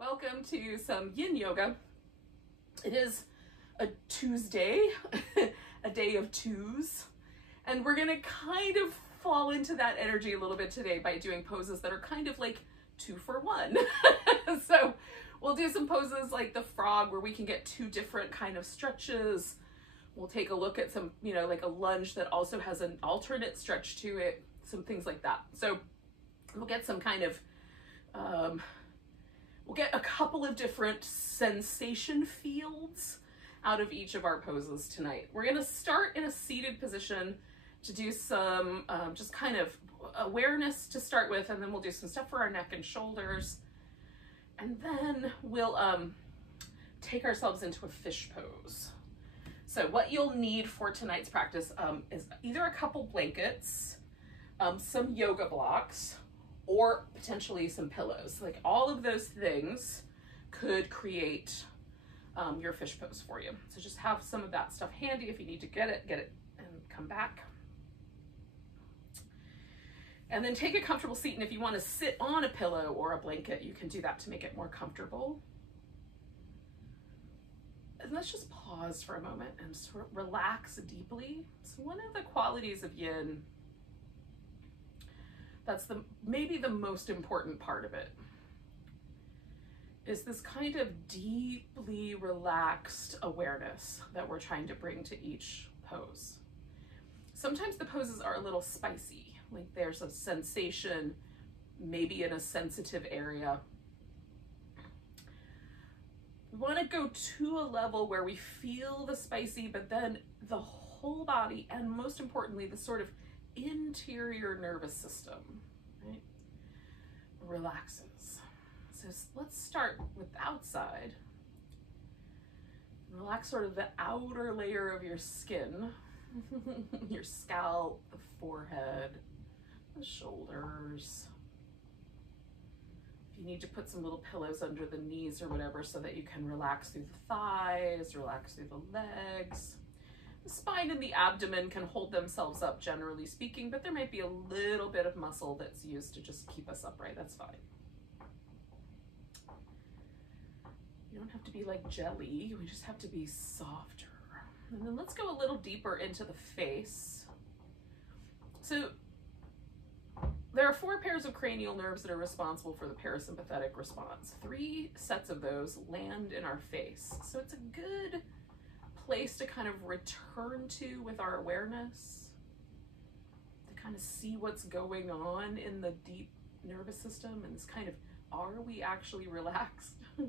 Welcome to some yin yoga. It is a Tuesday, a day of twos, and we're gonna kind of fall into that energy a little bit today by doing poses that are kind of like 2 for 1. So we'll do some poses like the frog where we can get 2 different kind of stretches. We'll take a look at some, like a lunge that also has an alternate stretch to it, some things like that. So we'll get some kind of, we'll get a couple of different sensation fields out of each of our poses tonight. We're gonna start in a seated position to do some just kind of awareness to start with, and then we'll do some stuff for our neck and shoulders. And then we'll take ourselves into a fish pose. So what you'll need for tonight's practice is either a couple blankets, some yoga blocks, or potentially some pillows. Like all of those things could create your fish pose for you. So just have some of that stuff handy. If you need to get it and come back. And then take a comfortable seat, and if you want to sit on a pillow or a blanket, you can do that to make it more comfortable. And let's just pause for a moment and sort of relax deeply. So one of the qualities of yin, that's maybe the most important part of it, is this kind of deeply relaxed awareness that we're trying to bring to each pose. Sometimes the poses are a little spicy, like there's a sensation maybe in a sensitive area. We want to go to a level where we feel the spicy, but then the whole body, and most importantly, the sort of interior nervous system, right, relaxes. So let's start with the outside. Relax sort of the outer layer of your skin, your scalp, the forehead, the shoulders. If you need to put some little pillows under the knees or whatever so that you can relax through the thighs, relax through the legs. The spine and the abdomen can hold themselves up, generally speaking, but there might be a little bit of muscle that's used to just keep us upright. That's fine. You don't have to be like jelly. We just have to be softer. And then let's go a little deeper into the face. So there are 4 pairs of cranial nerves that are responsible for the parasympathetic response. 3 sets of those land in our face. So it's a good place to kind of return to with our awareness, to kind of see what's going on in the deep nervous system, and this kind of, are we actually relaxed? So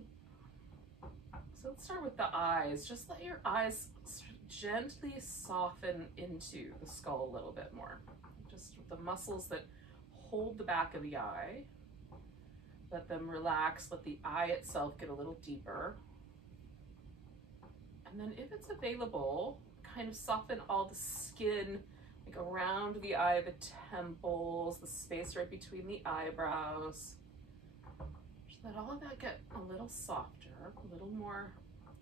let's start with the eyes. Just let your eyes gently soften into the skull a little bit more. Just the muscles that hold the back of the eye, let them relax, let the eye itself get a little deeper. And then if it's available, kind of soften all the skin, like around the eye, the temples, the space right between the eyebrows. Just let all of that get a little softer, a little more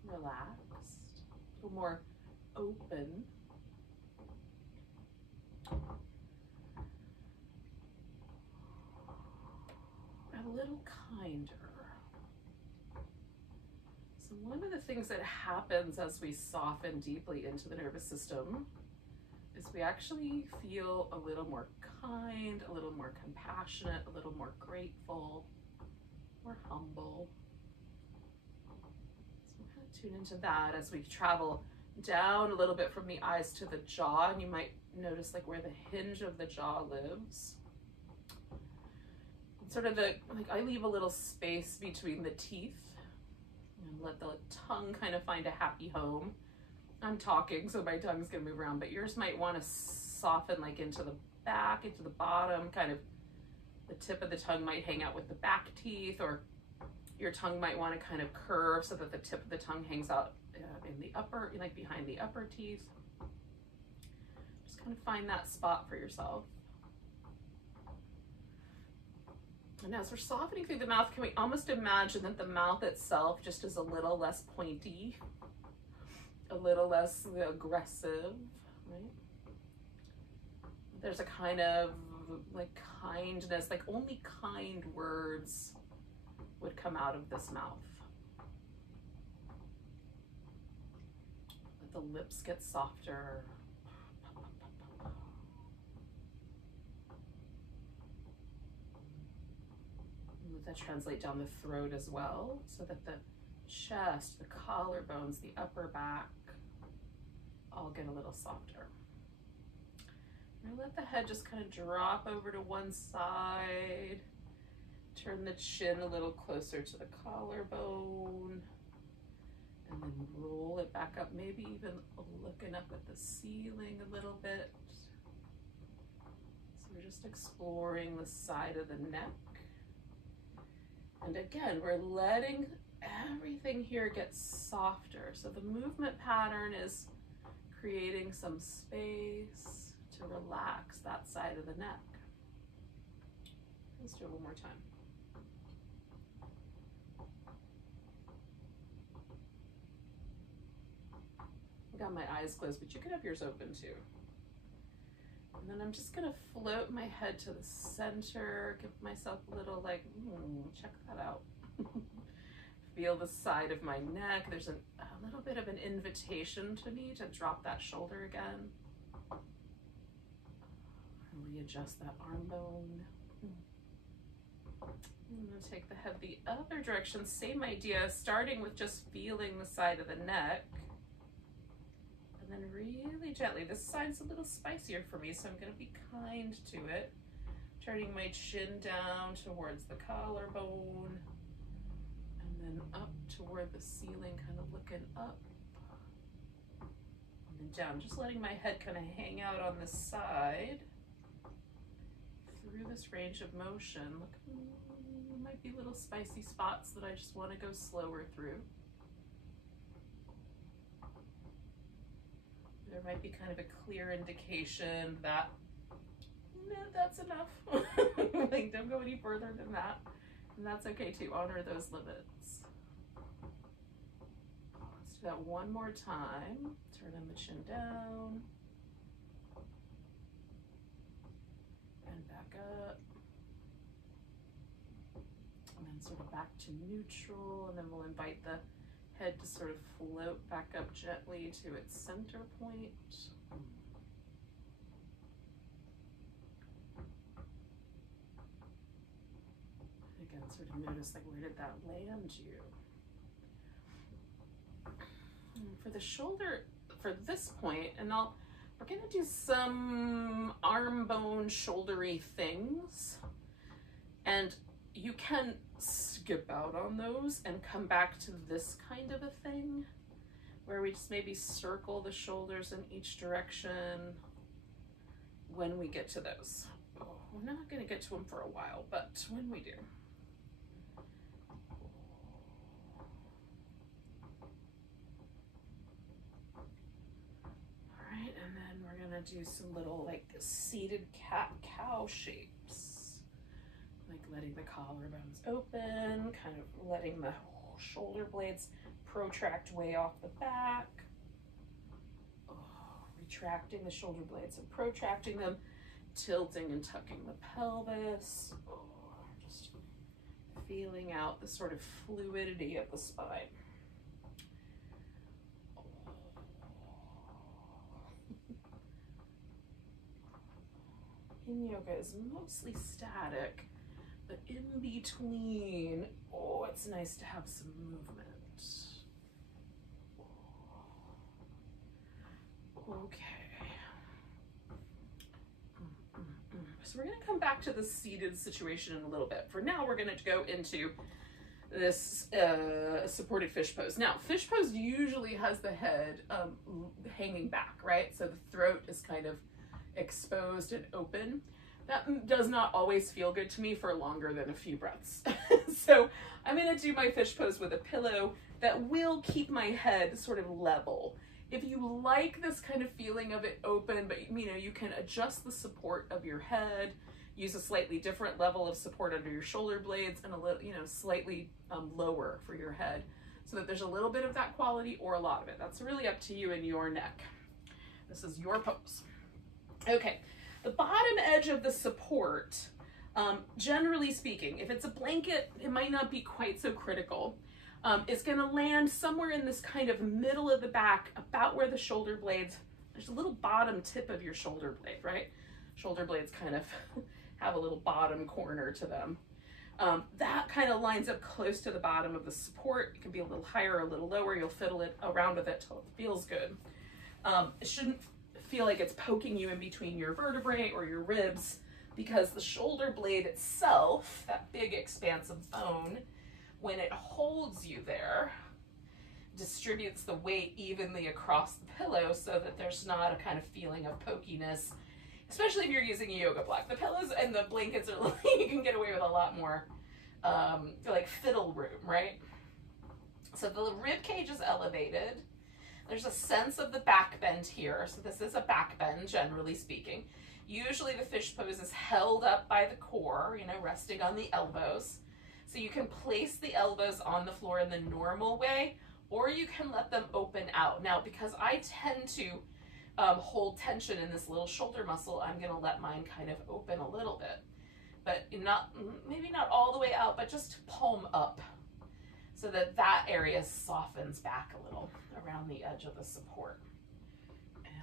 relaxed, a little more open. A little kinder. So one of the things that happens as we soften deeply into the nervous system is we actually feel a little more kind, a little more compassionate, a little more grateful, more humble. So we're going to tune into that as we travel down a little bit from the eyes to the jaw, and you might notice like where the hinge of the jaw lives. Sort of I leave a little space between the teeth and let the tongue kind of find a happy home. I'm talking, so my tongue's gonna move around, but yours might want to soften like into the back, into the bottom, kind of the tip of the tongue might hang out with the back teeth, or your tongue might want to kind of curve so that the tip of the tongue hangs out in the upper, like behind the upper teeth. Just kind of find that spot for yourself. And as we're softening through the mouth, can we almost imagine that the mouth itself just is a little less pointy, a little less aggressive, right? There's a kind of like kindness, like only kind words would come out of this mouth. Let the lips get softer. Let that translate down the throat as well, so that the chest, the collarbones, the upper back all get a little softer. Now let the head just kind of drop over to one side. Turn the chin a little closer to the collarbone. And then roll it back up, maybe even looking up at the ceiling a little bit. So we're just exploring the side of the neck. And again, we're letting everything here get softer. So the movement pattern is creating some space to relax that side of the neck. Let's do it one more time. I got my eyes closed, but you could have yours open too. And then I'm just gonna float my head to the center, give myself a little like, check that out. Feel the side of my neck. There's a little bit of an invitation to me to drop that shoulder again. Readjust that arm bone. I'm going to take the head the other direction. Same idea, starting with just feeling the side of the neck. And then really gently. This side's a little spicier for me, so I'm going to be kind to it. Turning my chin down towards the collarbone. And then up toward the ceiling, kind of looking up. And then down, just letting my head kind of hang out on the side. Through this range of motion. Look, might be little spicy spots that I just want to go slower through. There might be kind of a clear indication that that's enough. Like, don't go any further than that. And that's okay too. Honor those limits. Let's do that one more time. Turning the chin down. And back up. And then sort of back to neutral. And then we'll invite the head to sort of float back up gently to its center point. Again, sort of notice, like, where did that land you? And for the shoulder, for this point, and we're gonna do some arm bone shouldery things, and you can skip out on those and come back to this kind of a thing where we just maybe circle the shoulders in each direction when we get to those. We're not going to get to them for a while, but when we do. All right, and then we're going to do some little like seated cat-cow shapes. Like letting the collarbones open, kind of letting the shoulder blades protract way off the back. Retracting the shoulder blades and protracting them, tilting and tucking the pelvis. Just feeling out the sort of fluidity of the spine. Yin yoga is mostly static. But in between, it's nice to have some movement. Okay. So we're going to come back to the seated situation in a little bit. For now, we're going to go into this supported fish pose. Now, fish pose usually has the head hanging back, right? So the throat is kind of exposed and open. That does not always feel good to me for longer than a few breaths. So I'm going to do my fish pose with a pillow that will keep my head sort of level. If you like this kind of feeling of it open, but you can adjust the support of your head, use a slightly different level of support under your shoulder blades and a little, slightly lower for your head so that there's a little bit of that quality or a lot of it. That's really up to you and your neck. This is your pose. Okay. The bottom edge of the support Generally speaking, if it's a blanket, it might not be quite so critical. It's going to land somewhere in this kind of middle of the back, about where the shoulder blades, there's a little bottom tip of your shoulder blade, right? Shoulder blades kind of have a little bottom corner to them. That kind of lines up close to the bottom of the support. It can be a little higher or a little lower. You'll fiddle it around with it till it feels good. It shouldn't feel like it's poking you in between your vertebrae or your ribs, because the shoulder blade itself, that big expansive bone, when it holds you there, distributes the weight evenly across the pillow so that there's not a kind of feeling of pokiness, especially if you're using a yoga block. The pillows and the blankets are like, you can get away with a lot more like fiddle room, right? So the rib cage is elevated. There's a sense of the back bend here. So this is a back bend, generally speaking. Usually the fish pose is held up by the core, you know, resting on the elbows. So you can place the elbows on the floor in the normal way, or you can let them open out. Now, because I tend to hold tension in this little shoulder muscle, I'm gonna let mine kind of open a little bit, but maybe not all the way out, but just palm up, so that that area softens back a little around the edge of the support.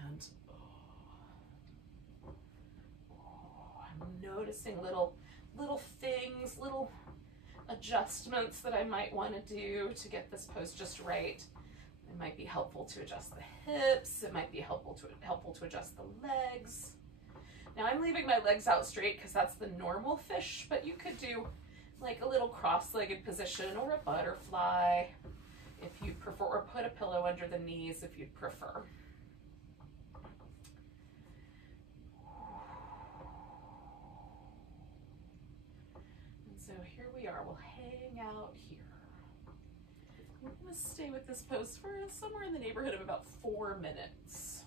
And I'm noticing little things, little adjustments that I might want to do to get this pose just right. It might be helpful to adjust the hips. It might be helpful to adjust the legs. Now I'm leaving my legs out straight because that's the normal fish, but you could do like a little cross-legged position or a butterfly if you prefer, or put a pillow under the knees if you'd prefer. So here we are, we'll hang out here. We're gonna stay with this pose for somewhere in the neighborhood of about 4 minutes.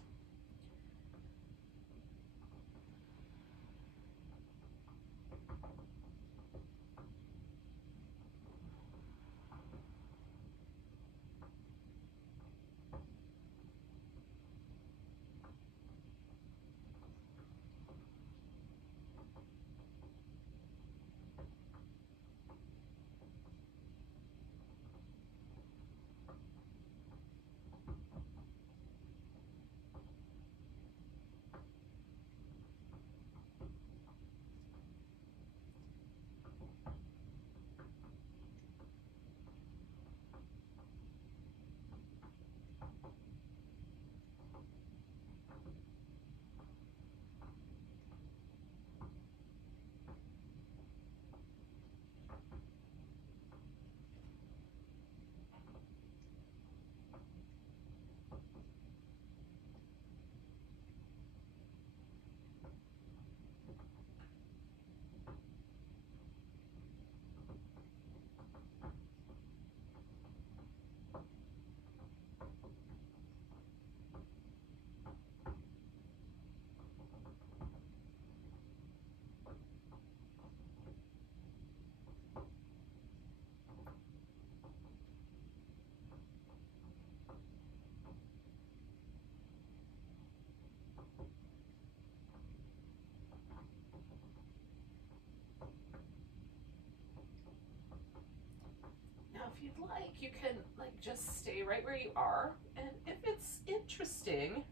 If you'd like, you can like just stay right where you are, and if it's interesting,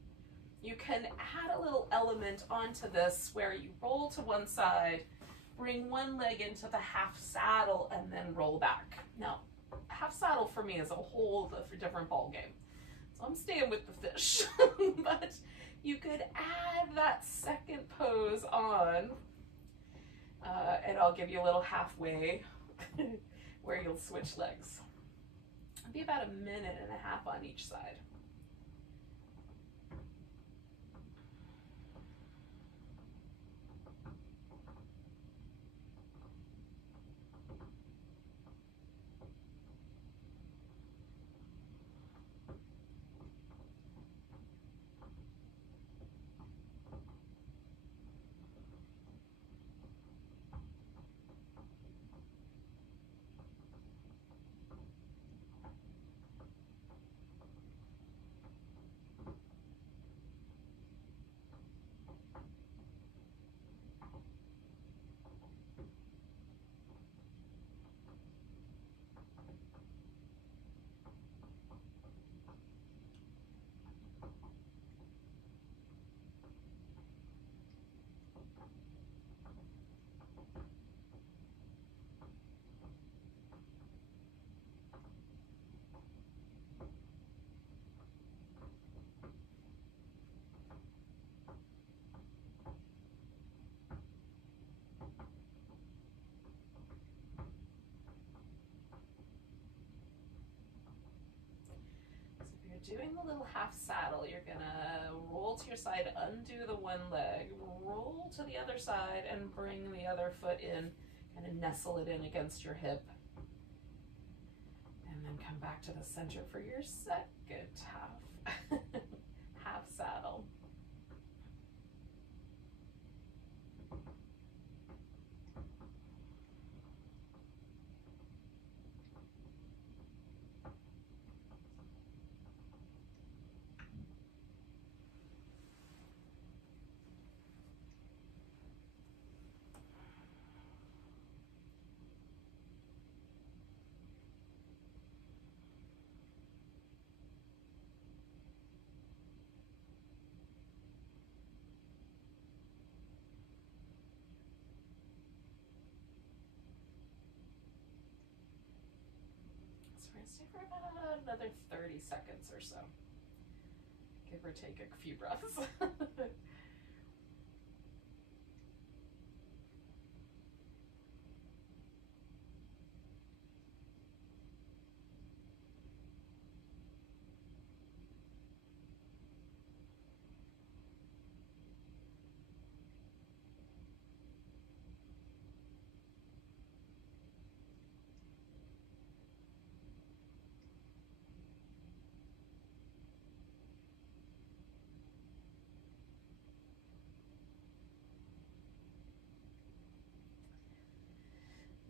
you can add a little element onto this where you roll to one side, bring one leg into the half saddle, and then roll back. Now, half saddle for me is a whole different ball game, so I'm staying with the fish. But you could add that second pose on, and I'll give you a little halfway where you'll switch legs. It'll be about 1.5 minutes on each side. doing the little half saddle, you're gonna roll to your side, undo the one leg, roll to the other side, and bring the other foot in, kind of nestle it in against your hip. And then come back to the center for your second half, half saddle. Stay for about another 30 seconds or so. Give or take a few breaths.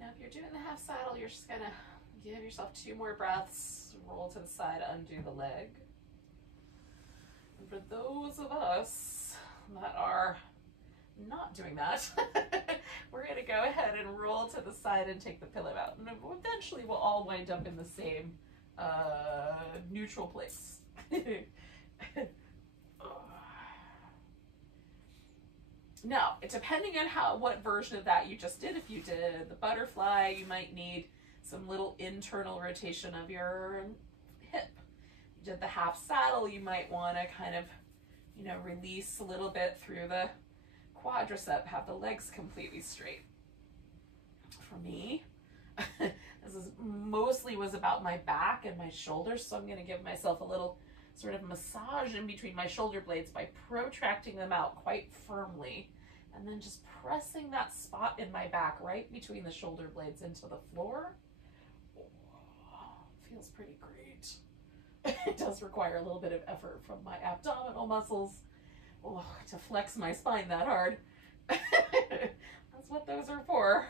Now, if you're doing the half saddle, you're just gonna give yourself 2 more breaths, roll to the side, undo the leg. And for those of us that are not doing that, we're gonna go ahead and roll to the side and take the pillow out. And eventually we'll all wind up in the same neutral place. Now, depending on what version of that you just did, if you did the butterfly, you might need some little internal rotation of your hip. If you did the half saddle, you might want to kind of, release a little bit through the quadricep, have the legs completely straight. For me, this is mostly was about my back and my shoulders, so I'm going to give myself a little sort of massage in between my shoulder blades by protracting them out quite firmly, and then just pressing that spot in my back right between the shoulder blades into the floor. Oh, feels pretty great. It does require a little bit of effort from my abdominal muscles to flex my spine that hard. That's what those are for.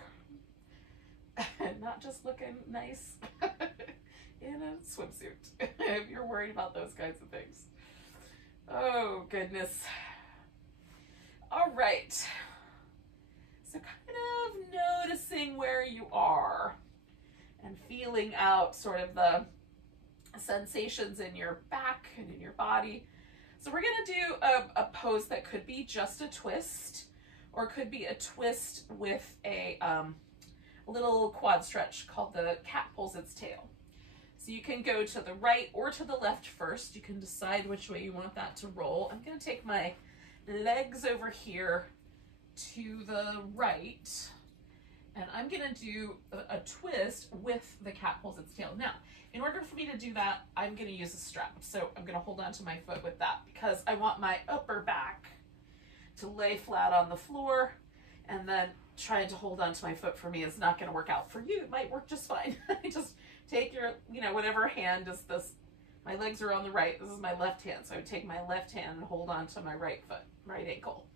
Not just looking nice in a swimsuit, if you're worried about those kinds of things. Oh, goodness. All right. So kind of noticing where you are and feeling out sort of the sensations in your back and in your body. So we're going to do a pose that could be just a twist, or could be a twist with a little quad stretch called the cat pulls its tail. So you can go to the right or to the left first. You can decide which way you want that to roll. I'm going to take my legs over here to the right, and I'm going to do a twist with the cat pulls its tail. Now, in order for me to do that, I'm going to use a strap. So I'm going to hold on to my foot with that because I want my upper back to lay flat on the floor, and then trying to hold on to my foot for me is not going to work out. For you, it might work just fine. Just take your, whatever hand is this. My legs are on the right. This is my left hand. So I would take my left hand and hold on to my right foot, right ankle.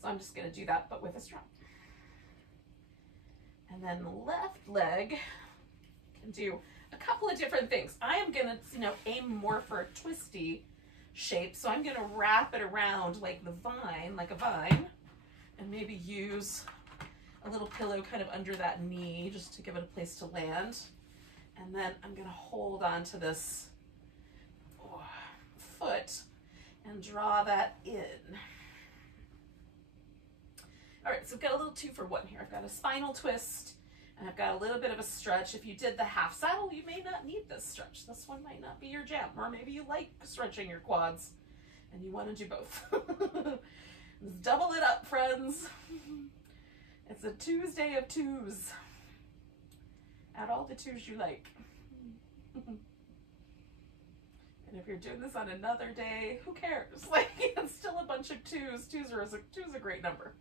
So I'm just going to do that, but with a strap. And then the left leg can do a couple of different things. I am going to, aim more for a twisty shape. So I'm going to wrap it around like the vine, like a vine, and maybe use a little pillow kind of under that knee just to give it a place to land. And then I'm going to hold on to this foot and draw that in. All right, so I've got a little 2-for-1 here. I've got a spinal twist, and I've got a little bit of a stretch. If you did the half saddle, you may not need this stretch. This one might not be your jam, or maybe you like stretching your quads and you want to do both. Let's double it up, friends. It's a Tuesday of twos. Add all the twos you like. if you're doing this on another day, who cares? Like, it's still a bunch of twos. Two's a great number.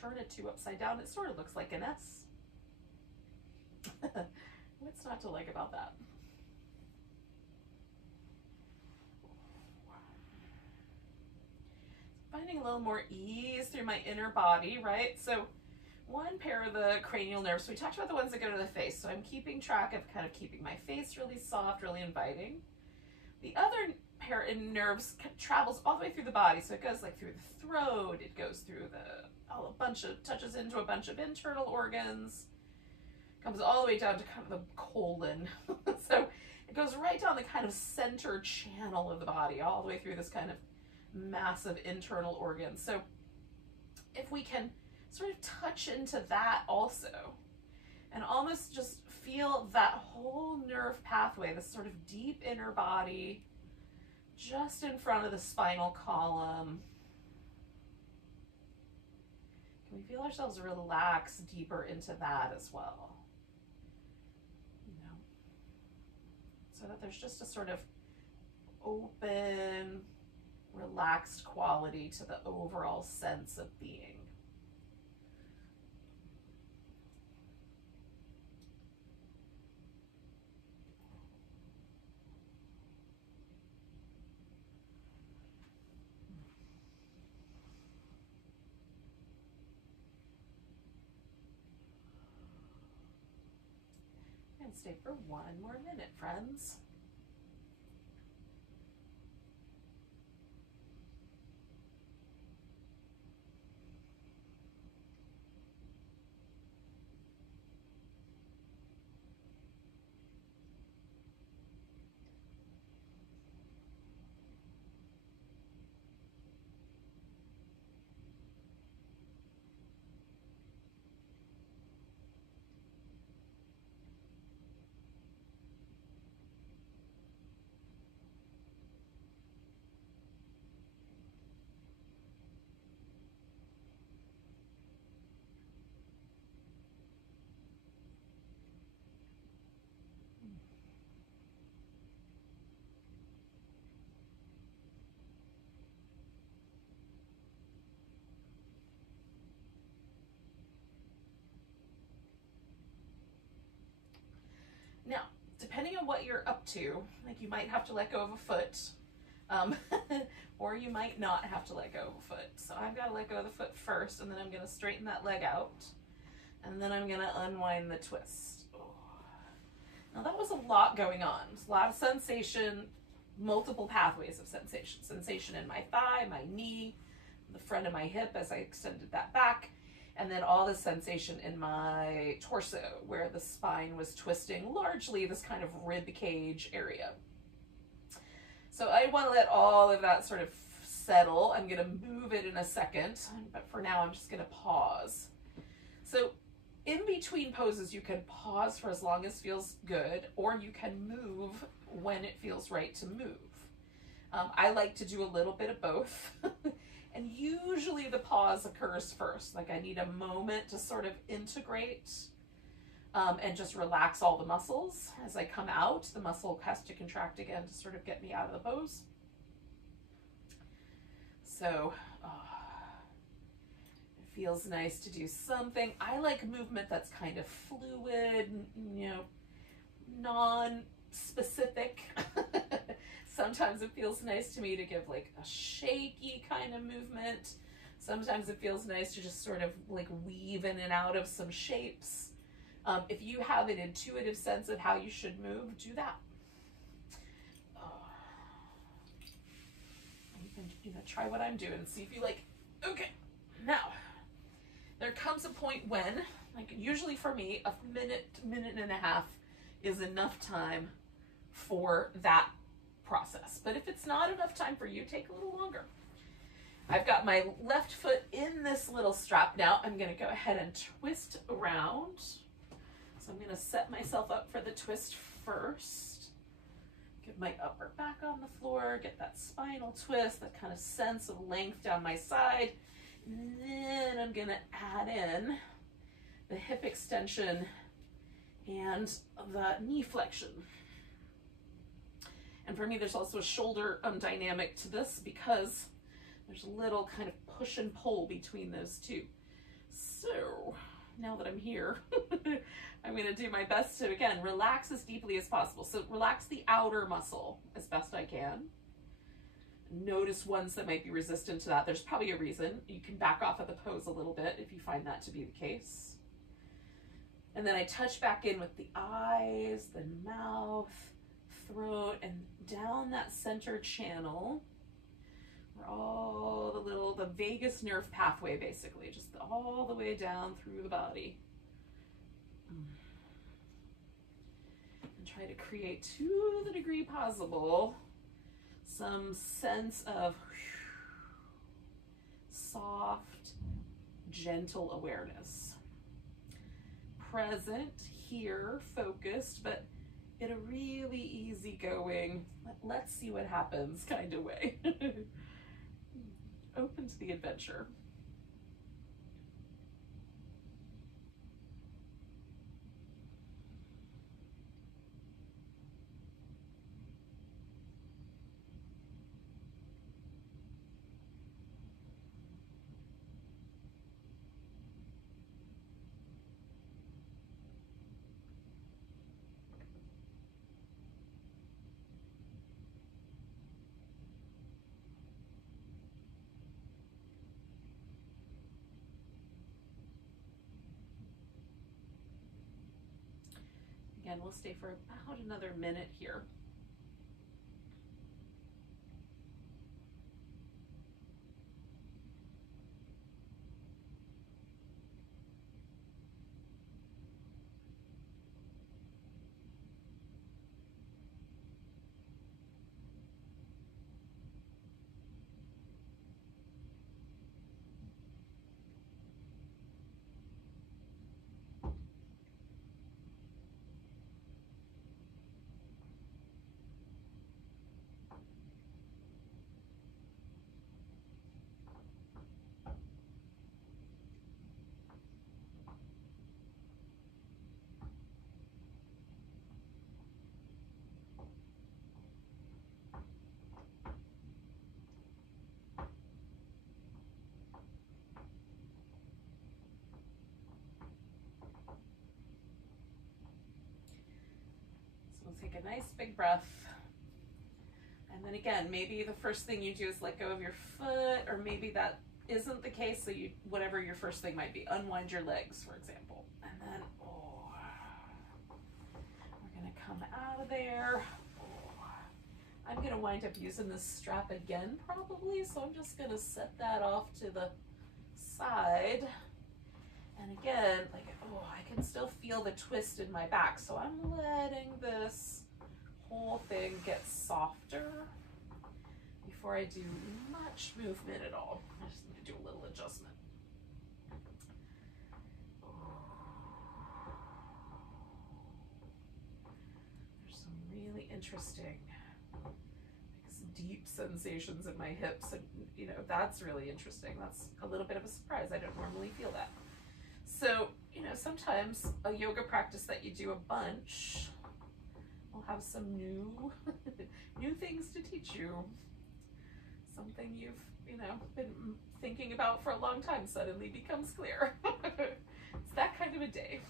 Turn a 2 upside down, it sort of looks like an S. What's not to like about that? Finding a little more ease through my inner body, right? So one pair of the cranial nerves, we talked about the ones that go to the face, so I'm keeping track of kind of keeping my face really soft, really inviting. The other pair of nerves travels all the way through the body, so it goes like through the throat, it goes through touches into a bunch of internal organs, comes all the way down to kind of the colon. So it goes right down the kind of center channel of the body, all the way through this kind of massive internal organ. So if we can sort of touch into that also, and almost just feel that whole nerve pathway, this sort of deep inner body, just in front of the spinal column. Can we feel ourselves relax deeper into that as well? You know, so that there's just a sort of open, relaxed quality to the overall sense of being. And stay for 1 more minute, friends. Now, depending on what you're up to, like you might have to let go of a foot, or you might not have to let go of a foot. So I've got to let go of the foot first, and then I'm going to straighten that leg out, and then I'm going to unwind the twist. Now that was a lot going on. There's a lot of sensation, multiple pathways of sensation. Sensation in my thigh, my knee, the front of my hip as I extended that back, and then all the sensation in my torso where the spine was twisting, largely this kind of rib cage area. So I want to let all of that sort of settle. I'm going to move it in a second, but for now I'm just going to pause. So in between poses, you can pause for as long as feels good, or you can move when it feels right to move. I like to do a little bit of both. And usually the pause occurs first. Like I need a moment to sort of integrate and just relax all the muscles. As I come out, the muscle has to contract again to sort of get me out of the pose. So it feels nice to do something. I like movement that's kind of fluid, you know, non-specific. Sometimes it feels nice to me to give like a shaky kind of movement. Sometimes it feels nice to just sort of like weave in and out of some shapes. If you have an intuitive sense of how you should move, do that. You can try what I'm doing and see if you like. Okay, now there comes a point when, like usually for me, a minute and a half is enough time for that process. But if it's not enough time for you, take a little longer. I've got my left foot in this little strap now. I'm going to go ahead and twist around. So I'm going to set myself up for the twist first. Give Get my upper back on the floor, get that spinal twist, that kind of sense of length down my side. And then I'm gonna add in the hip extension and the knee flexion. And for me, there's also a shoulder dynamic to this because there's a little kind of push and pull between those two. So now that I'm here, I'm gonna do my best to, again, relax as deeply as possible. So relax the outer muscle as best I can. Notice ones that might be resistant to that. There's probably a reason. You can back off of the pose a little bit if you find that to be the case. And then I touch back in with the eyes, the mouth, throat, and down that center channel, where all the vagus nerve pathway, basically, just all the way down through the body. And try to create, to the degree possible, some sense of soft, gentle awareness. Present, here, focused, but in a really easygoing, let's see what happens kind of way. Open to the adventure. Again, we'll stay for about another minute here. Take a nice big breath. And then again, maybe the first thing you do is let go of your foot, or maybe that isn't the case, so you, whatever your first thing might be, unwind your legs, for example. And then, we're gonna come out of there. I'm gonna wind up using this strap again, probably, so I'm just gonna set that off to the side. And again, like, I can still feel the twist in my back, so I'm letting this whole thing get softer before I do much movement at all. I just need to do a little adjustment. There's some really interesting, deep sensations in my hips, and that's really interesting. That's a little bit of a surprise. I don't normally feel that. So, sometimes a yoga practice that you do a bunch will have some new things to teach you. Something you've, been thinking about for a long time suddenly becomes clear. It's that kind of a day.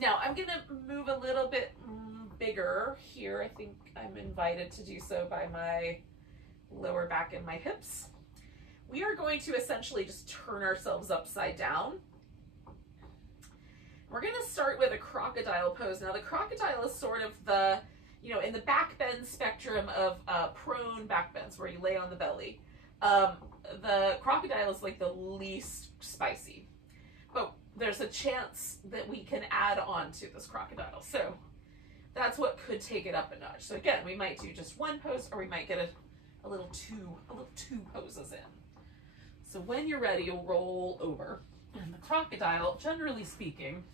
Now, I'm gonna move a little bit bigger here. I think I'm invited to do so by my lower back and my hips. We are going to essentially just turn ourselves upside down. We're going to start with a crocodile pose. Now, the crocodile is sort of the, in the back bend spectrum of prone back bends, where you lay on the belly. The crocodile is like the least spicy, but there's a chance that we can add on to this crocodile. So that's what could take it up a notch. So again, we might do just one pose, or we might get a little two poses in. So when you're ready, you'll roll over. And the crocodile, generally speaking,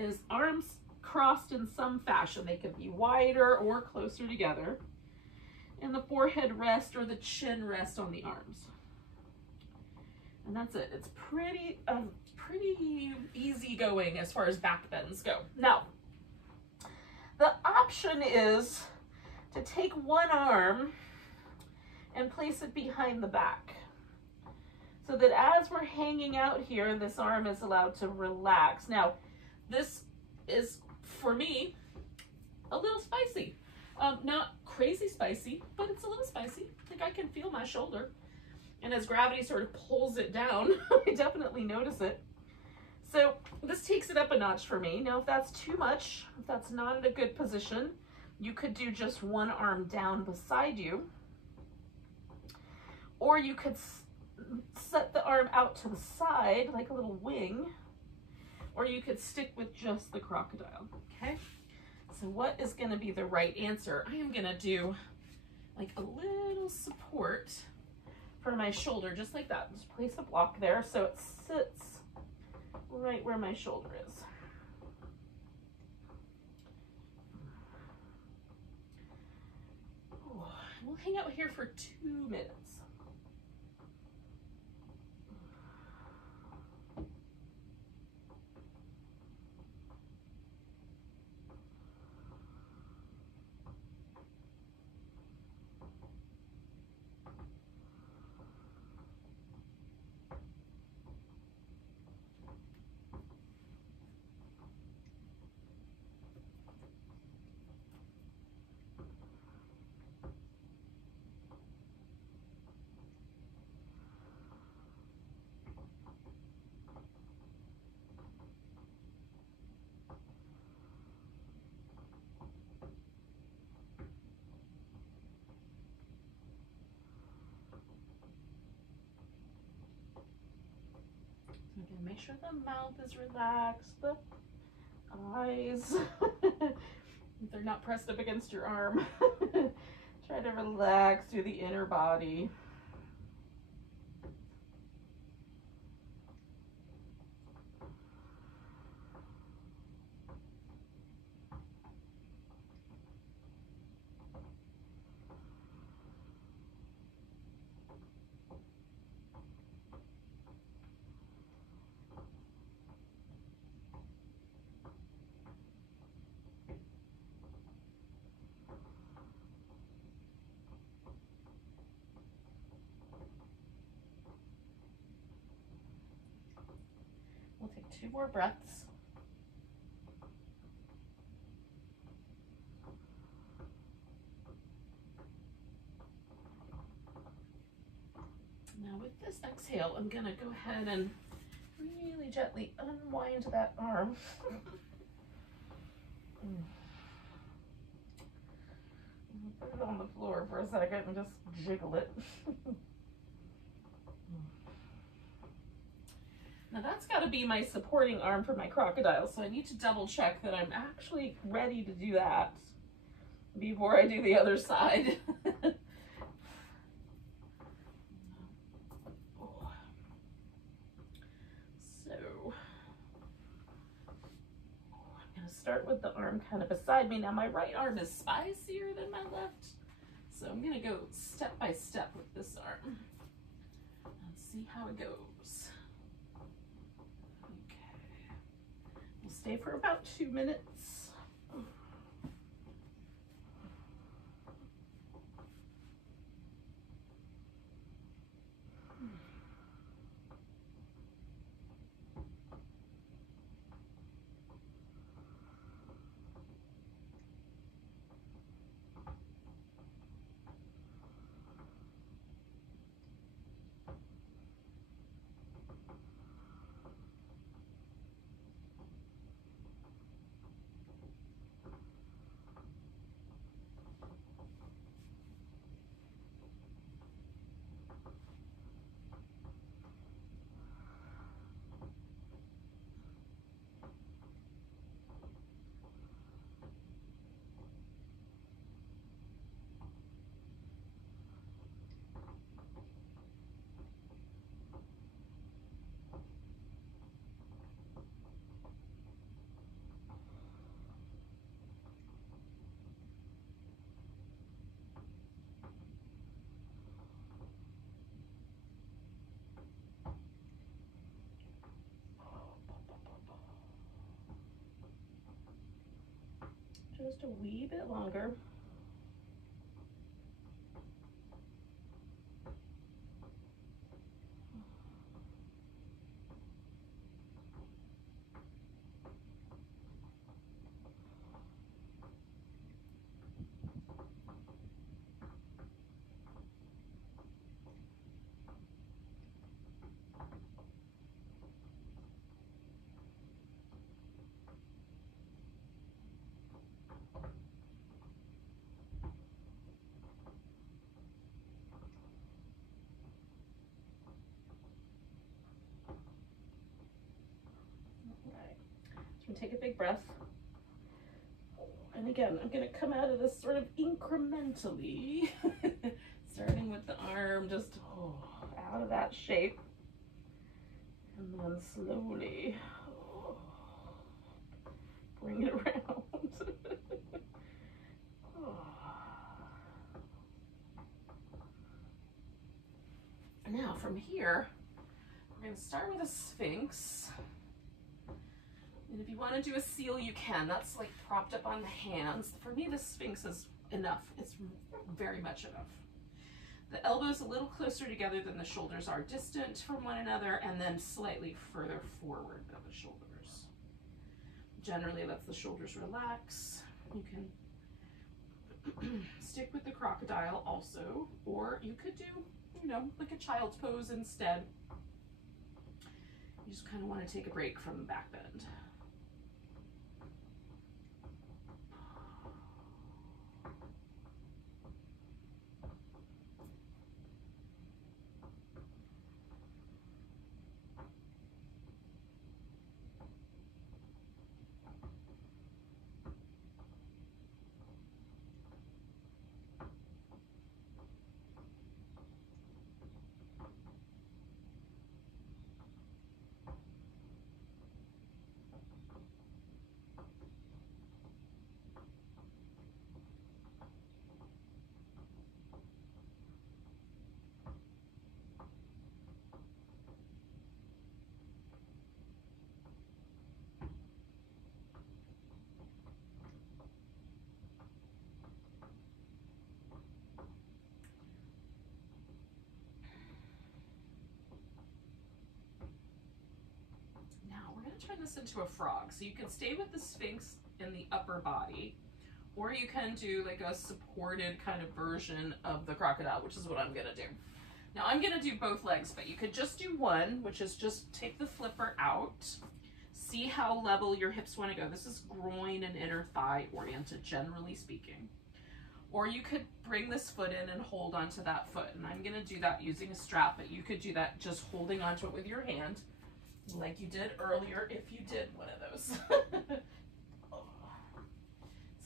is arms crossed in some fashion. They can be wider or closer together. And the forehead rest or the chin rest on the arms. And that's it. It's pretty easy going as far as back bends go. Now, the option is to take one arm and place it behind the back, so that as we're hanging out here, this arm is allowed to relax. Now, this is, for me, a little spicy. Not crazy spicy, but it's a little spicy. Like, I can feel my shoulder. And as gravity sort of pulls it down, I definitely notice it. So this takes it up a notch for me. Now, if that's too much, if that's not in a good position, you could do just one arm down beside you. Or you could set the arm out to the side, like a little wing. Or you could stick with just the crocodile, okay? So what is gonna be the right answer? I am gonna do like a little support for my shoulder, just like that. Just place a block there so it sits right where my shoulder is. Ooh, we'll hang out here for 2 minutes. Again, make sure the mouth is relaxed, the eyes, if they're not pressed up against your arm. Try to relax through the inner body. We'll take 2 more breaths. Now with this exhale, I'm gonna go ahead and really gently unwind that arm. Put it on the floor for a second and just jiggle it. Now that's got to be my supporting arm for my crocodile, so I need to double check that I'm actually ready to do that before I do the other side. So I'm going to start with the arm kind of beside me. Now my right arm is spicier than my left, so I'm going to go step by step with this arm and see how it goes. Stay for about 2 minutes. just a wee bit longer. Take a big breath. And again, I'm going to come out of this sort of incrementally, starting with the arm just out of that shape. And then slowly bring it around. Now from here, we're going to start with a Sphinx. And if you want to do a seal, you can. That's like propped up on the hands. For me, the Sphinx is enough. It's very much enough. The elbows a little closer together than the shoulders are, distant from one another, and then slightly further forward than the shoulders. Generally lets the shoulders relax. You can stick with the crocodile also, or you could do, you know, like a child's pose instead. You just kind of want to take a break from the back bend. Turn this into a frog. So you can stay with the Sphinx in the upper body, or you can do like a supported kind of version of the crocodile, which is what I'm gonna do. Now I'm gonna do both legs, but you could just do one, which is just take the flipper out, see how level your hips wanna go. This is groin and inner thigh oriented, generally speaking. Or you could bring this foot in and hold onto that foot. And I'm gonna do that using a strap, but you could do that just holding onto it with your hand, like you did earlier if you did one of those. So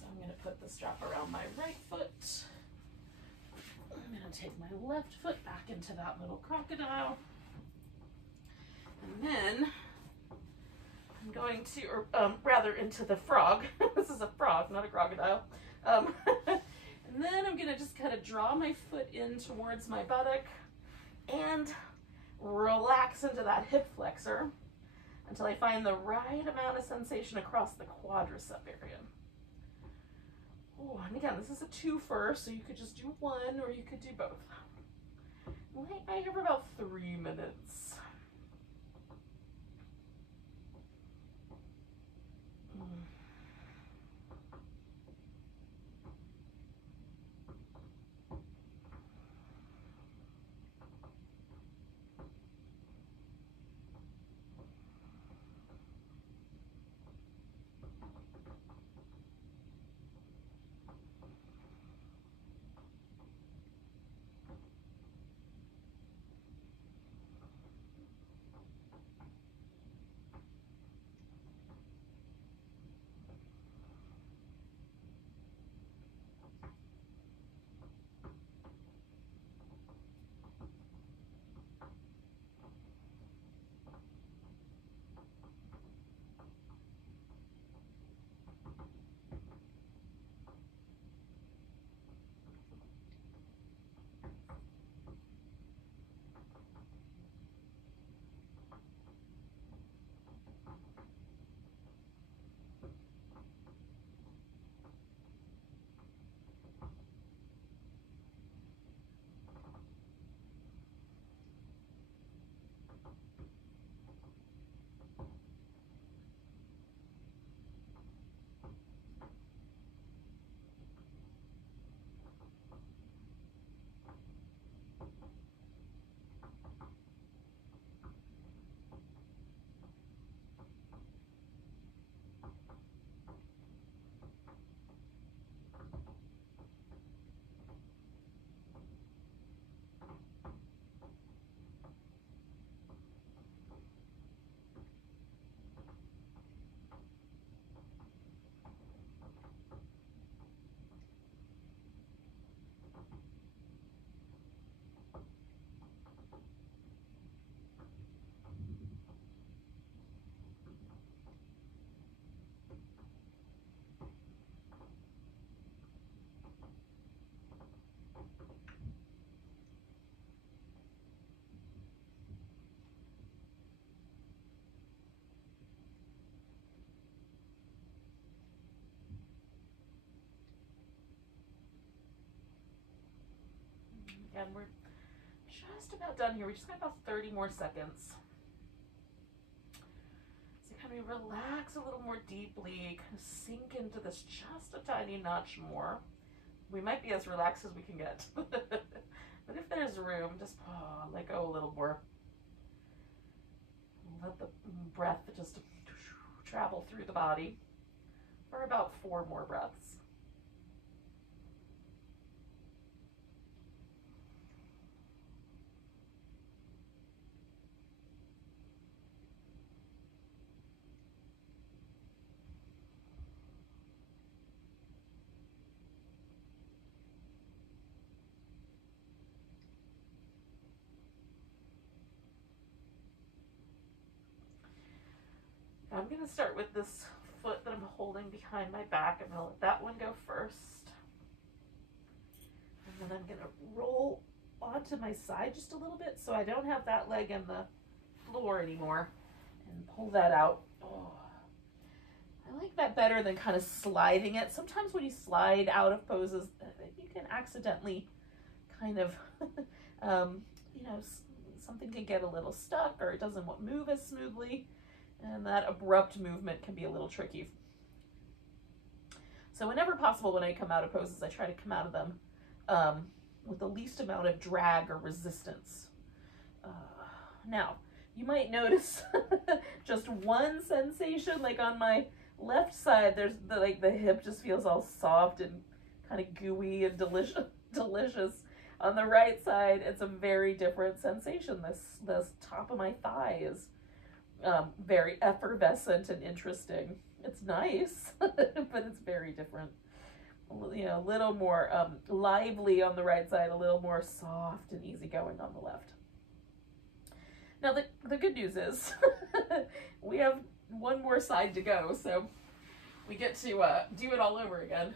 I'm going to put the strap around my right foot. I'm going to take my left foot back into that little crocodile. And then I'm going to, or rather into the frog. This is a frog, not a crocodile. And then I'm going to just kind of draw my foot in towards my buttock and relax into that hip flexor until I find the right amount of sensation across the quadricep area. Oh, and again, this is a twofer, so you could just do one or you could do both. I here for about 3 minutes. And we're just about done here. We just got about 30 more seconds. So kind of relax a little more deeply, kind of sink into this just a tiny notch more. We might be as relaxed as we can get. But if there's room, just let go a little more. Let the breath just travel through the body for about 4 more breaths. I'm going to start with this foot that I'm holding behind my back. I'm going to let that one go first. And then I'm going to roll onto my side just a little bit so I don't have that leg in the floor anymore, and pull that out. Oh, I like that better than kind of sliding it. Sometimes when you slide out of poses, you can accidentally kind of, something can get a little stuck, or it doesn't move as smoothly. And that abrupt movement can be a little tricky. So whenever possible, when I come out of poses, I try to come out of them with the least amount of drag or resistance. Now, you might notice just one sensation, like on my left side, there's the hip just feels all soft and kind of gooey and delicious. On the right side, it's a very different sensation. This top of my thigh is very effervescent and interesting. It's nice, but it's very different. A little more lively on the right side, a little more soft and easygoing on the left. Now, the good news is we have one more side to go, so we get to do it all over again.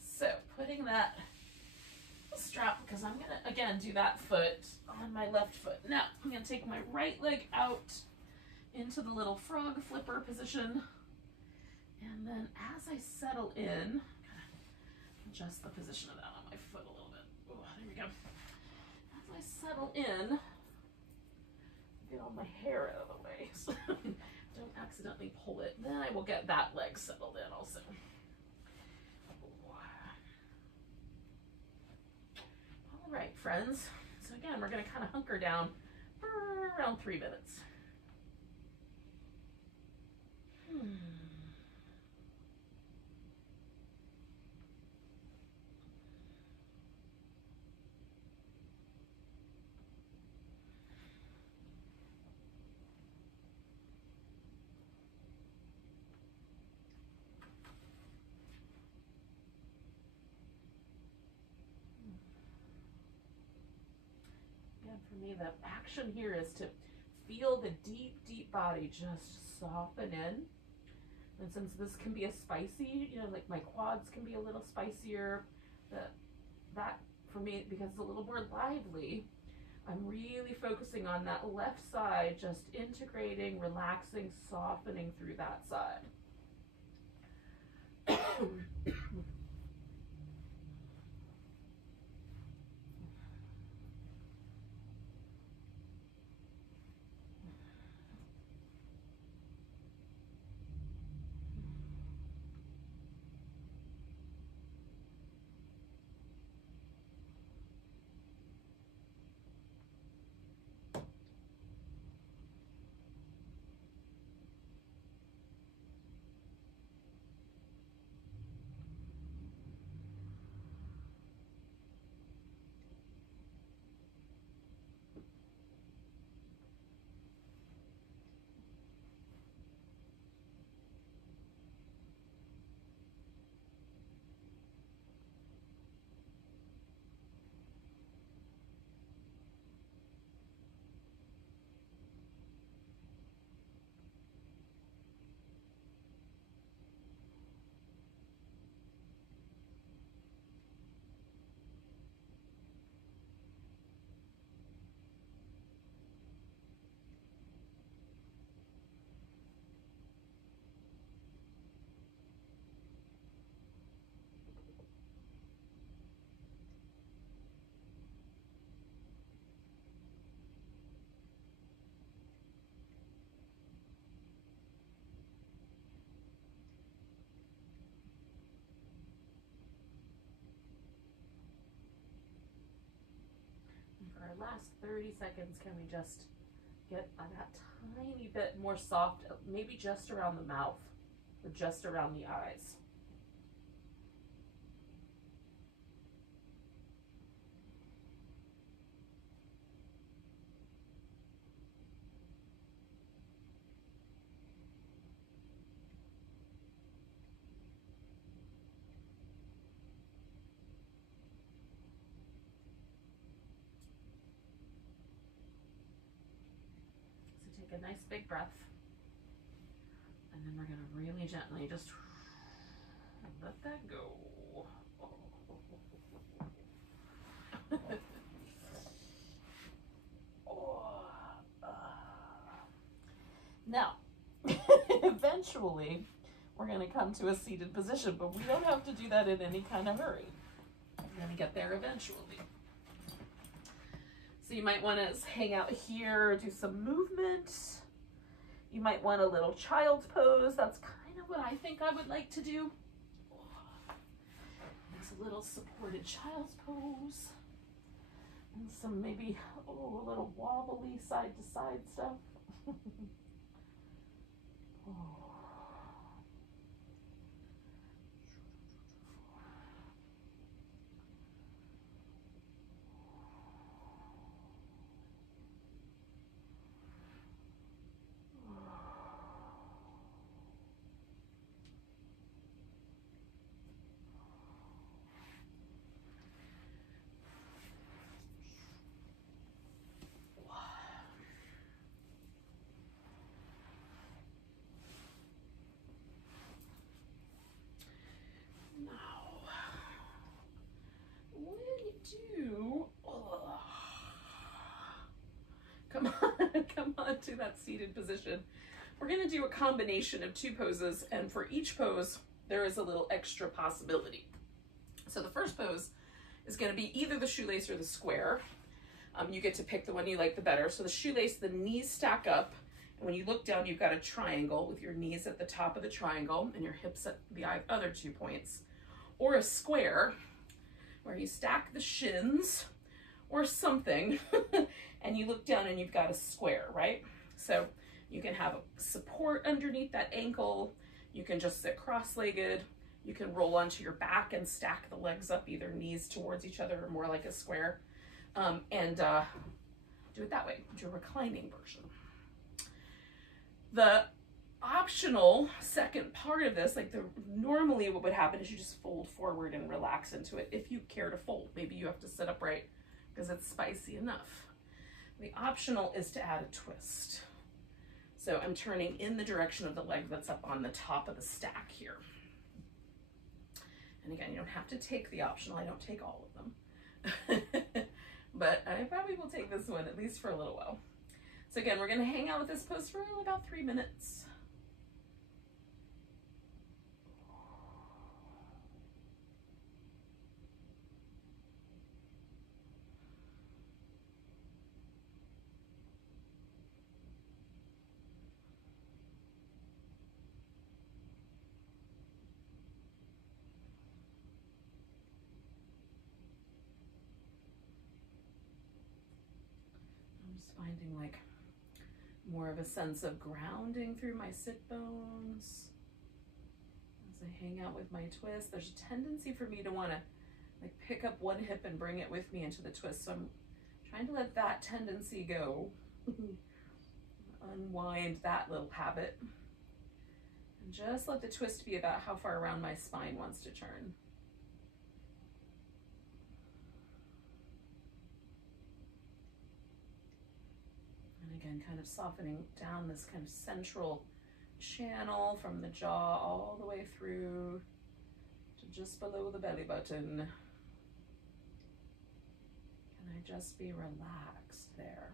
So, putting that strap, because I'm going to, again, do that foot on my left foot. Now, I'm going to take my right leg out into the little frog flipper position. And then as I settle in, adjust the position of that on my foot a little bit. Oh, there we go. As I settle in, get all my hair out of the way so don't accidentally pull it. Then I will get that leg settled in also. All right, friends. So again, we're going to kind of hunker down for around 3 minutes. For me, the action here is to feel the deep, deep body just soften in. And since this can be a spicy, like my quads can be a little spicier, that for me, because it's a little more lively, I'm really focusing on that left side, just integrating, relaxing, softening through that side. last 30 seconds, can we just get that tiny bit more soft, maybe just around the mouth, or just around the eyes. Take a nice big breath, and then we're going to really gently just let that go. Now, eventually, we're going to come to a seated position, but we don't have to do that in any kind of hurry. We're going to get there eventually. So you might want to hang out here, do some movement. You might want a little child's pose. That's kind of what I think I would like to do. It's a little supported child's pose. And some maybe, a little wobbly side to side stuff. Come on to that seated position. We're going to do a combination of two poses, and for each pose there is a little extra possibility. So the first pose is going to be either the shoelace or the square. You get to pick the one you like the better. So the shoelace, the knees stack up, and when you look down you've got a triangle with your knees at the top of the triangle and your hips at the other 2 points. Or a square where you stack the shins or something and you look down and you've got a square, right? So you can have support underneath that ankle. You can just sit cross-legged. You can roll onto your back and stack the legs up, either knees towards each other or more like a square, and do it that way, do a reclining version. The optional second part of this, normally what would happen is you just fold forward and relax into it. If you care to fold, maybe you have to sit upright because it's spicy enough. The optional is to add a twist. So I'm turning in the direction of the leg that's up on the top of the stack here. And again, you don't have to take the optional. I don't take all of them. But I probably will take this one at least for a little while. So again, we're going to hang out with this pose for about 3 minutes. Finding more of a sense of grounding through my sit bones as I hang out with my twist. There's a tendency for me to want to pick up one hip and bring it with me into the twist, so I'm trying to let that tendency go. Unwind that little habit and just let the twist be about how far around my spine wants to turn. Again, kind of softening down this kind of central channel from the jaw all the way through to just below the belly button. Can I just be relaxed there?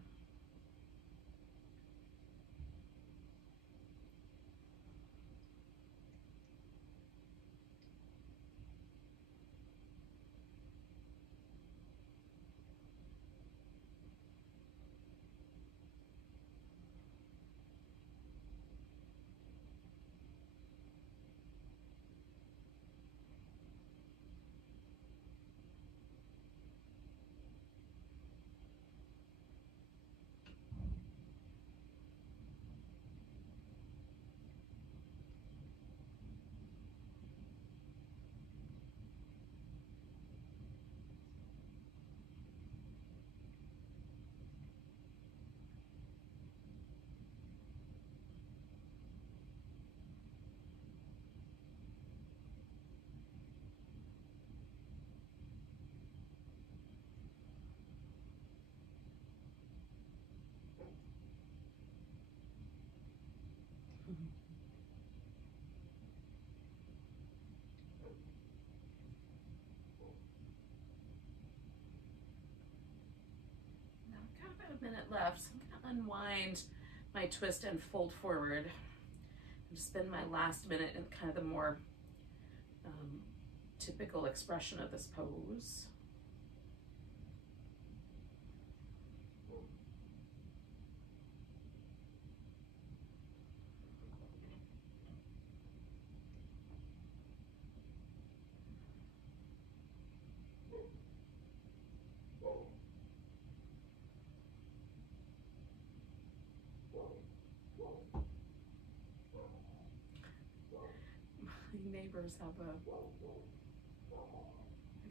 a minute left. So I'm gonna unwind my twist and fold forward and spend my last minute in kind of the more typical expression of this pose. My neighbors have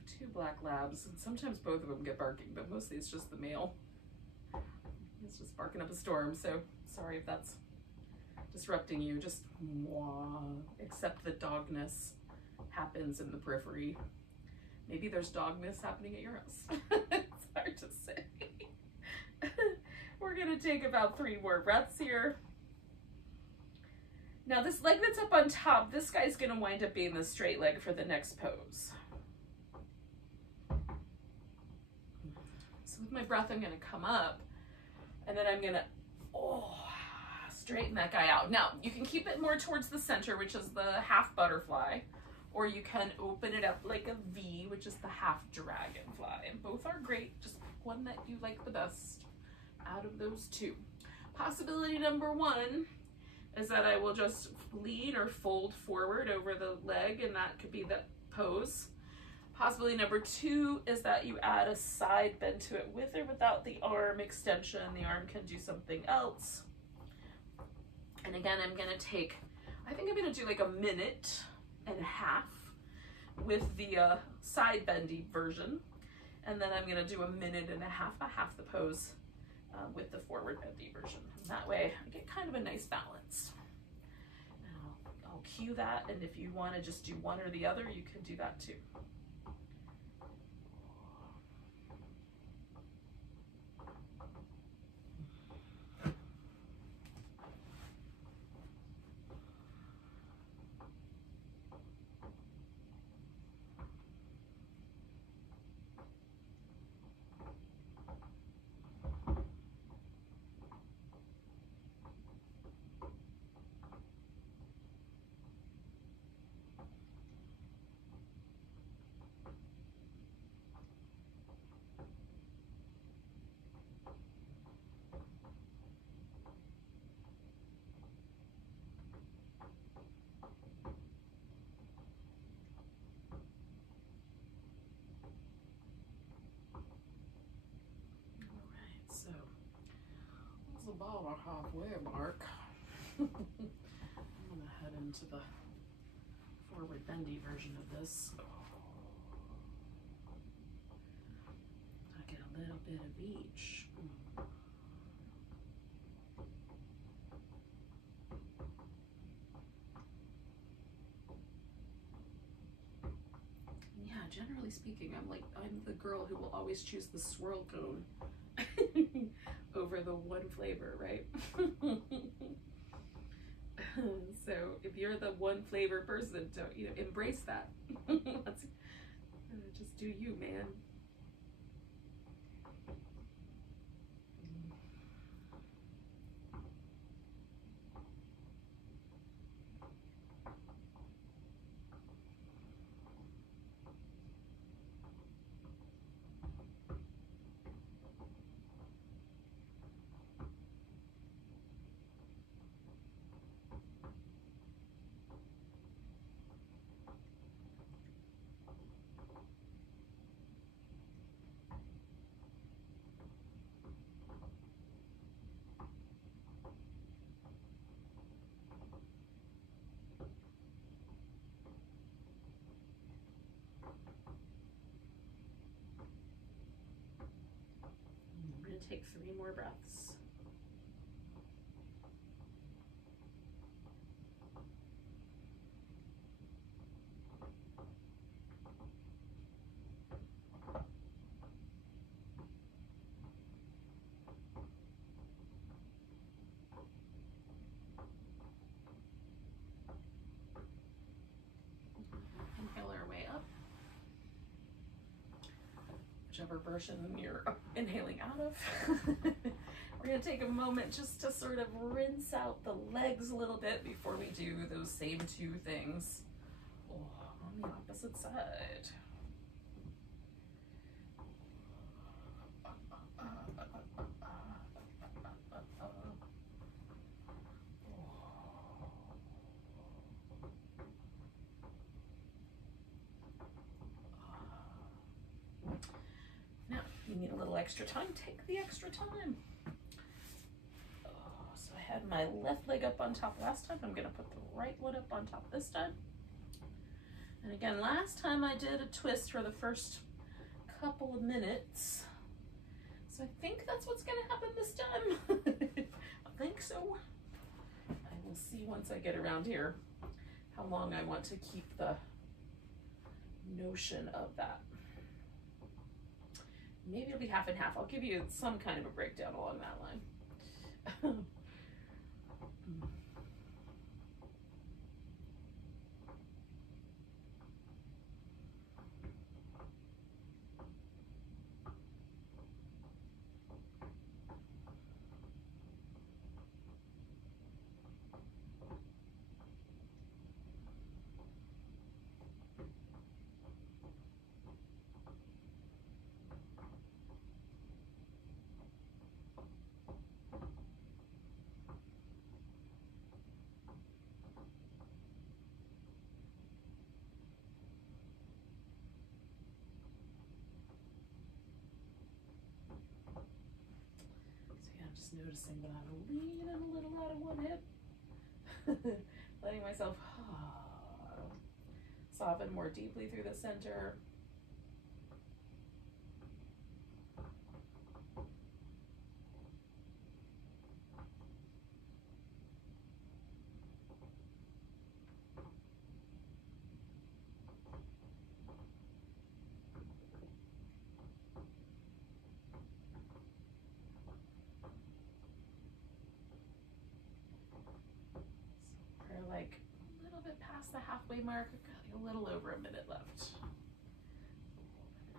two black labs, and sometimes both of them get barking, but mostly it's just the male. It's just barking up a storm, so sorry if that's disrupting you. Just accept that dogness happens in the periphery. Maybe there's dogness happening at your house. It's hard to say. We're gonna take about 3 more breaths here. Now this leg that's up on top, this guy's gonna wind up being the straight leg for the next pose. So with my breath, I'm gonna come up, and then I'm gonna, straighten that guy out. Now, you can keep it more towards the center, which is the half butterfly, or you can open it up like a V, which is the half dragonfly. And both are great, just one that you like the best out of those two. Possibility number 1 is that I will just lean or fold forward over the leg, and that could be the pose. Possibility number 2 is that you add a side bend to it with or without the arm extension. The arm can do something else. And again, I think I'm gonna do like 1.5 minutes with the side bendy version. And then I'm gonna do 1.5 minutes, about half the pose with the forward bendy version. And that way I get kind of a nice balance. And I'll cue that, and if you wanna just do one or the other, you can do that too. So, that's about our halfway mark. I'm gonna head into the forward bendy version of this. I get a little bit of each. Yeah, generally speaking, I'm the girl who will always choose the swirl cone over the one flavor, right? So if you're the one flavor person, don't embrace that. Just do you, man. Take 3 more breaths. Inhale our way up. whichever version you're inhaling out of. We're going to take a moment just to sort of rinse out the legs a little bit before we do those same two things on the opposite side. Now, you need a little extra time, take the extra time. So I had my left leg up on top last time. I'm gonna put the right one up on top this time. And again, last time I did a twist for the first couple of minutes. So I think that's what's gonna happen this time. I think so. I will see once I get around here how long I want to keep the notion of that. Maybe it'll be half and half. I'll give you some kind of a breakdown along that line. Just noticing that I'm leaning a little out of one hip. Letting myself soften more deeply through the center. Like a little bit past the halfway mark. I've got a little over a minute left.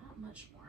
Not much more.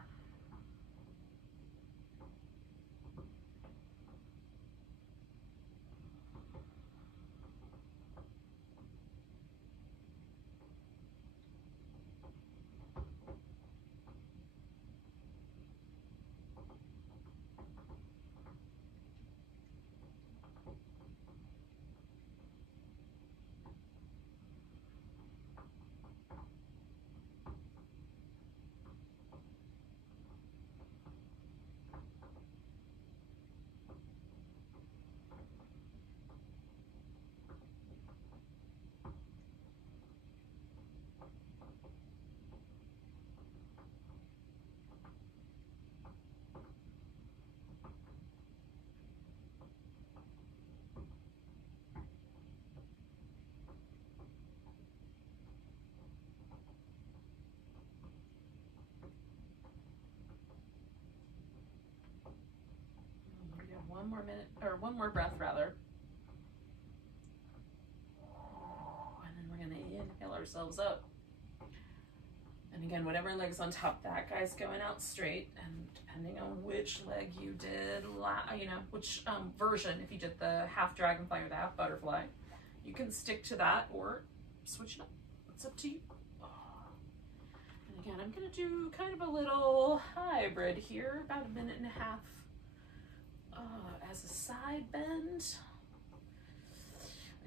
One more minute, or one more breath rather. And then we're gonna inhale ourselves up. And again, whatever leg's on top, that guy's going out straight. And depending on which leg you did, which version, if you did the half dragonfly or the half butterfly, you can stick to that or switch it up. It's up to you. And again, I'm gonna do kind of a little hybrid here, about a minute and a half. As a side bend.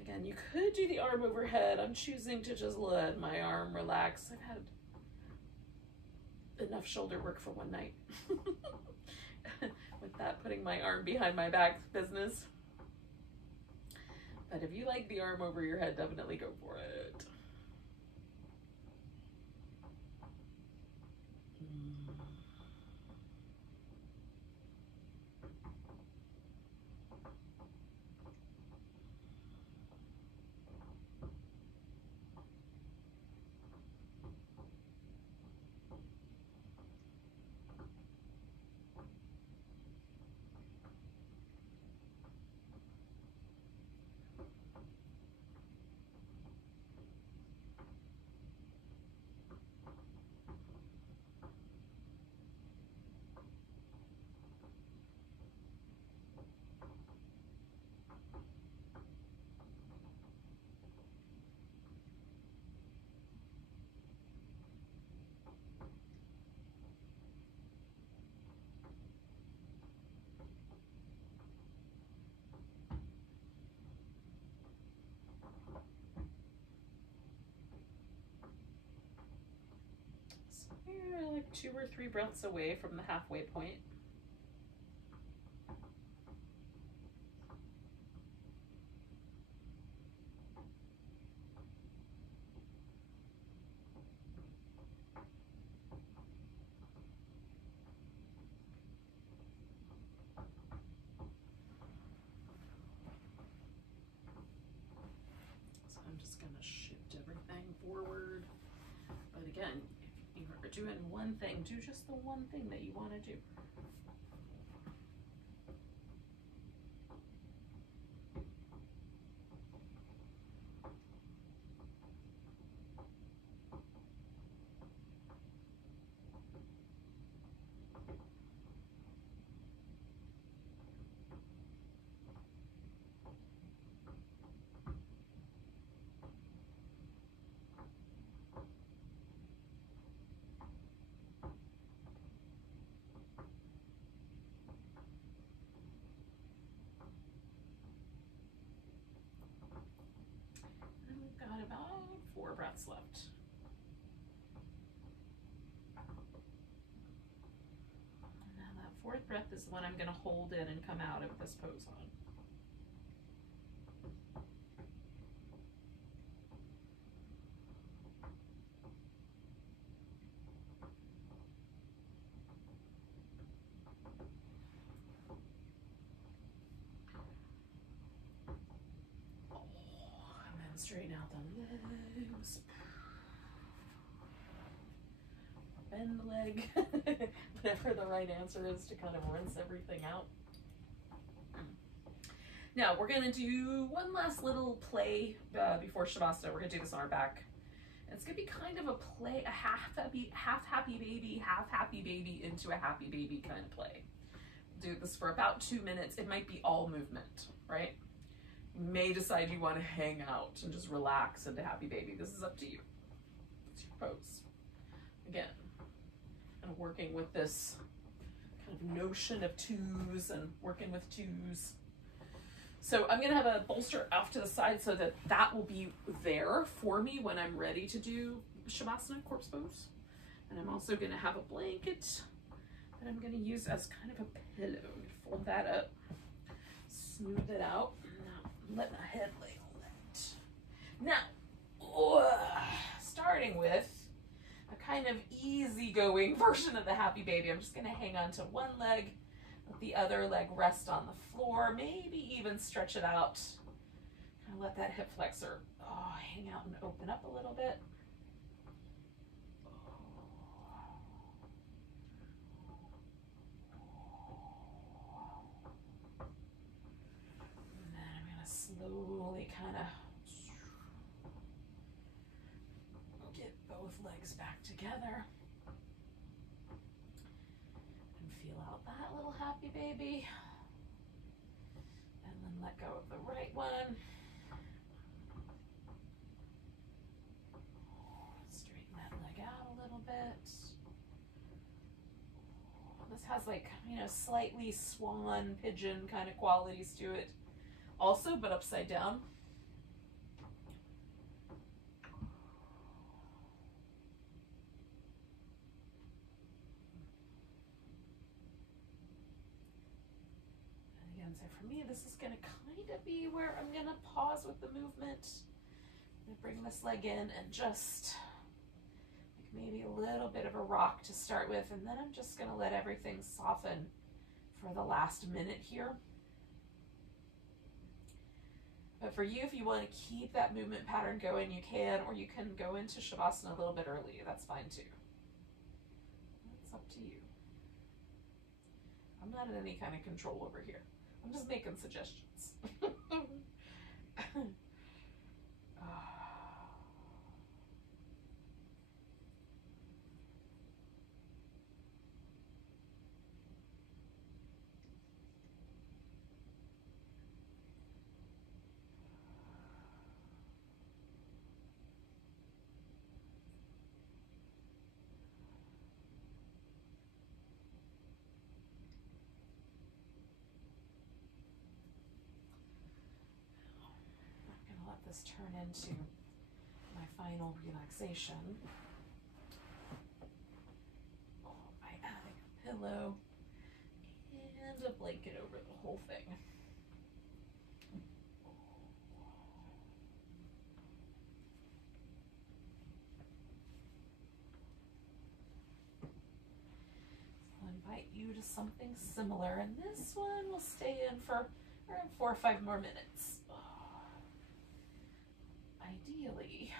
Again, you could do the arm overhead. I'm choosing to just let my arm relax. I've had enough shoulder work for one night. With that, putting my arm behind my back business. But if you like the arm over your head, definitely go for it. like 2 or 3 breaths away from the halfway point. So I'm just going to shift everything forward. But again, if you are doing one thing, do just the one thing that you want to do. And we've got about 4 breaths left. Now that 4th breath is the one I'm going to hold in and come out of this pose on. Straighten out the legs. Bend the leg. Whatever the right answer is to kind of rinse everything out. Now we're gonna do one last little play before Shavasana. We're gonna do this on our back. And it's gonna be kind of a play, a half happy baby into a happy baby kind of play. Do this for about 2 minutes. It might be all movement, right? You may decide you want to hang out and just relax into happy baby. This is up to you. It's your pose. Again, kind of working with this kind of notion of 2s and working with 2s. So I'm going to have a bolster off to the side so that that will be there for me when I'm ready to do Shavasana, corpse pose. And I'm also going to have a blanket that I'm going to use as kind of a pillow. Fold that up, smooth it out. Let my head lay on that. Now, starting with a kind of easygoing version of the happy baby, I'm just going to hang on to one leg, let the other leg rest on the floor, maybe even stretch it out. Kind of let that hip flexor hang out and open up a little bit. Slowly kind of get both legs back together and feel out that little happy baby, and then let go of the right one. Straighten that leg out a little bit. This has like, you know, slightly swan pigeon kind of qualities to it also, but upside down. And again, so for me, this is going to kind of be where I'm going to pause with the movement. I'm going to bring this leg in and just like maybe a little bit of a rock to start with, and then I'm just going to let everything soften for the last minute here. But for you, if you want to keep that movement pattern going, you can, or you can go into Shavasana a little bit early. That's fine too. It's up to you. I'm not in any kind of control over here. I'm just making suggestions. This turn into my final relaxation. pillow and a blanket over the whole thing. I'll invite you to something similar, and this one will stay in for around 4 or 5 more minutes. Ideally,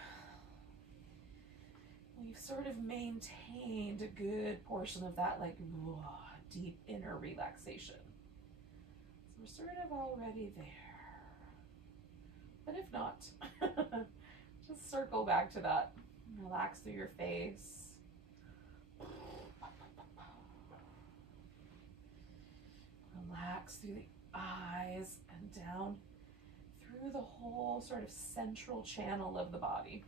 we've sort of maintained a good portion of that like deep inner relaxation. So we're sort of already there. But if not, just circle back to that. Relax through your face. Relax through the eyes and down through the whole sort of central channel of the body.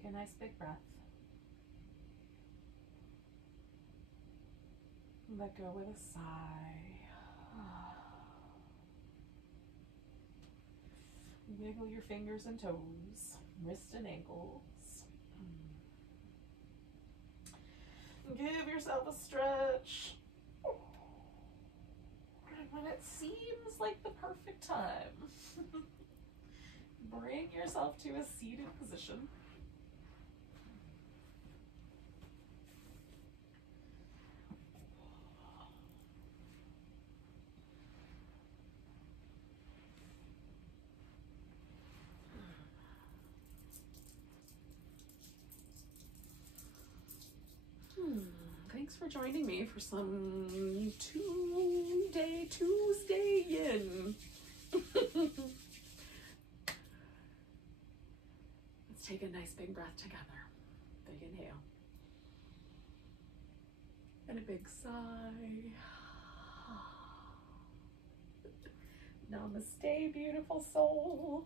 Take a nice big breath. Let go with a sigh. Wiggle your fingers and toes, wrists and ankles. Give yourself a stretch. And when it seems like the perfect time, bring yourself to a seated position. Thanks for joining me for some Tuesday yin. Let's take a nice big breath together. Big inhale. And a big sigh. Namaste, beautiful soul.